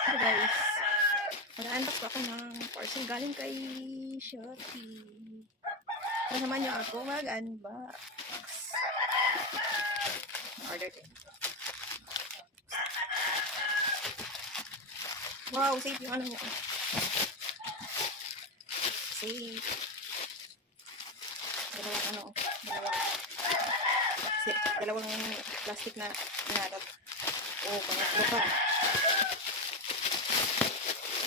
So guys, mag-unbox ko ako ng parcel galing kay Shopee. Kasama niyo ako mag-unbox. Order din. Wow, safe yung ano niya. Safe. Dalawang plastic na inarap. Oh, pangatlo pa.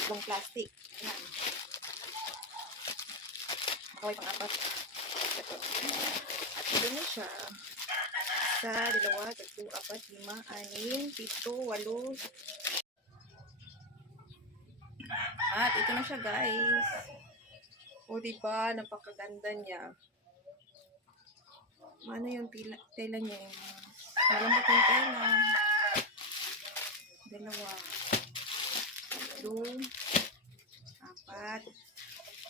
Dalawang plastic. Ayan. Makaway pang-apat. Ito. At ito na siya. Isa, dalawa, tatlo, apat, lima, anim, pito, walo. At ito na siya guys. O diba, napakaganda niya. Ano yung tela niya? Malambot yung tela. Dalawa. Tatlo. Apat.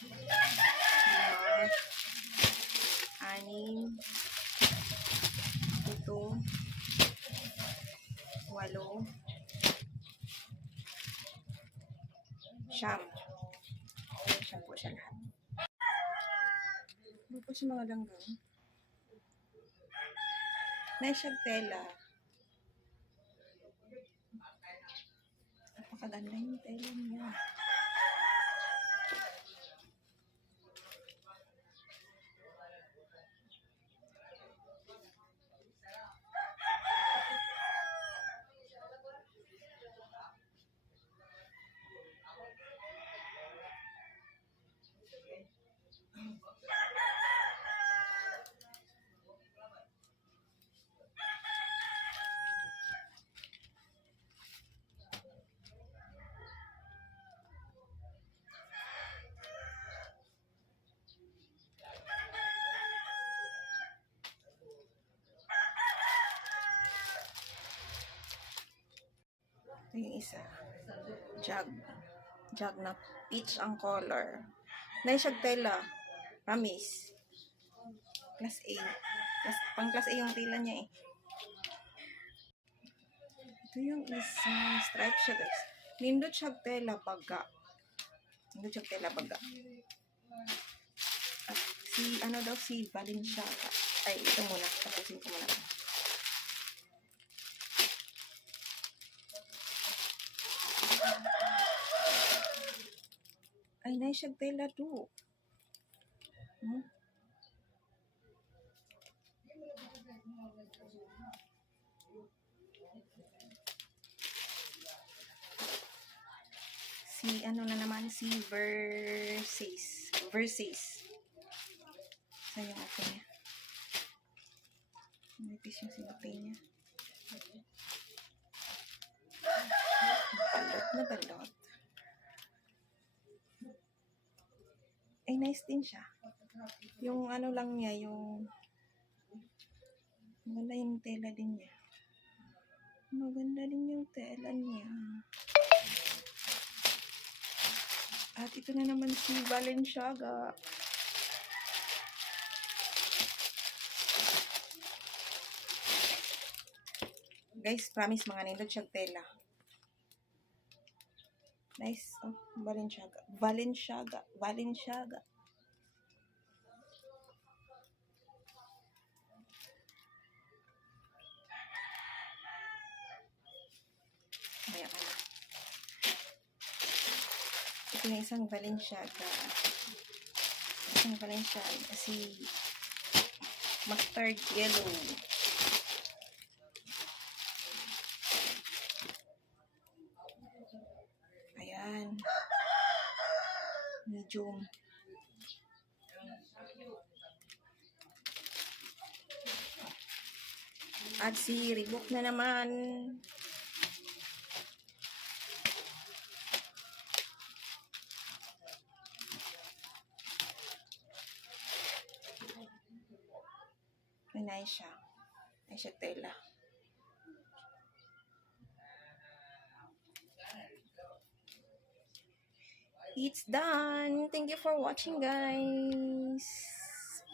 Lima. Anim. Pito. Walo. Siyam. Siyam po siya lahat. Ano po siya mga langgang? Naisag tela. Napakaganda yung tela niya. Ito yung isa. Jug na peach ang color. Naisag tela. Promise. Class A. Pang class A yung tela niya eh. Ito yung isa. Stripe siya guys. Nindot siya tela baga. Nindot siya tela baga. At si ano daw si Balenciaga. Ay ito muna. Tapusin ko muna. Ay, naisag tela to. Si ano na naman, si Versace. Saan yung ako niya? Nipis yung sinapay niya. Balot na balot. Ay, nice din siya. Yung ano lang niya, yung maganda yung tela din niya. Maganda din yung tela niya. At ito na naman si Balenciaga. Guys, promise mga nindot siyang tela. Nice. Oh, Balenciaga. Ayan. Ito yung isang Balenciaga. Kasi mustard yellow. Ayan. Medium. At si Reebok na naman. Nice siya. Nice siya tela. It's done. Thank you for watching, guys.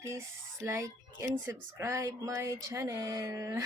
Please like and subscribe my channel.